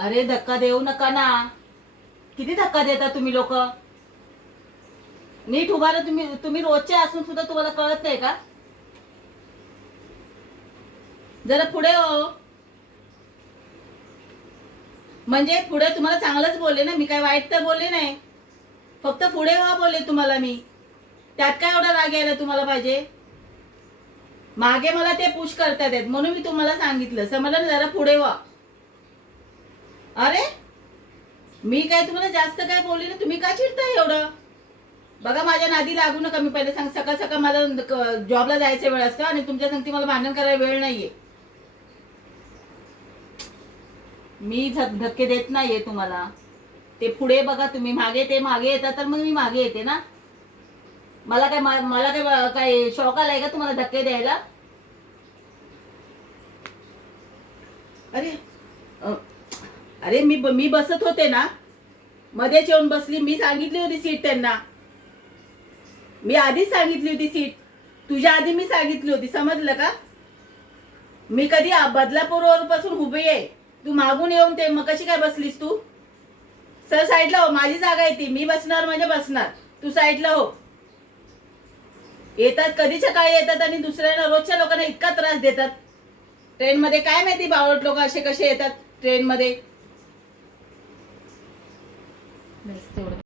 अरे धक्का देऊ नका ना. किती धक्का देता तुम्ही लोक. नीट उभा राहा. तुम्ही रोजचे असून सुद्धा तुम्हाला कळत नाही का? जरा पुढे हो. म्हणजे पुढे तुम्हाला चांगलंच बोलले ना मी, काय वाईट तर बोलले नाही. फक्त पुढे व्हा बोलले तुम्हाला मी. त्यात काय एवढा राग यायला तुम्हाला पाहिजे? मागे मला ते पुश करतात आहेत म्हणून मी तुम्हाला सांगितलं, समजलं ना? जरा पुढे व्हा. अरे मी काय तुम्हाला जास्त काय बोलले ना, तुम्ही का चिडताय एवढं? बघा माझ्या नादी लागू नका. मी पहिले सांग, सकाळ सकाळ माझा जॉबला जायचा वेळ असतो आणि तुमच्या संगती मला भांडण करायला वेळ नाहीये. मी धक्के देत नाहीये तुम्हाला. ते पुढे बघा तुम्ही, मागे ते मागे येतात तर मग मी मागे येते ना. मला काय शौक आलाय का तुम्हाला धक्के द्यायला? अरे अरे मी बसत होते ना, मध्येच येऊन बसली. मी सांगितली होती सीट त्यांना. मी आधीच सांगितली होती सीट. तुझ्या आधी मी सांगितली होती, समजलं का? मी कधी बदलापूर पासून उभी आहे. तू मागून येऊन ते मग कशी काय बसलीस तू? सर साईडला हो. माझी जागा आहे ती. मी बसणार म्हणजे बसणार. तू साईडला हो. येतात कधीच्या काळी येतात आणि दुसऱ्या रोजच्या लोकांना इतका त्रास देतात ट्रेन मध्ये. काय माहिती बावट लोक असे कसे येतात ट्रेन मध्ये.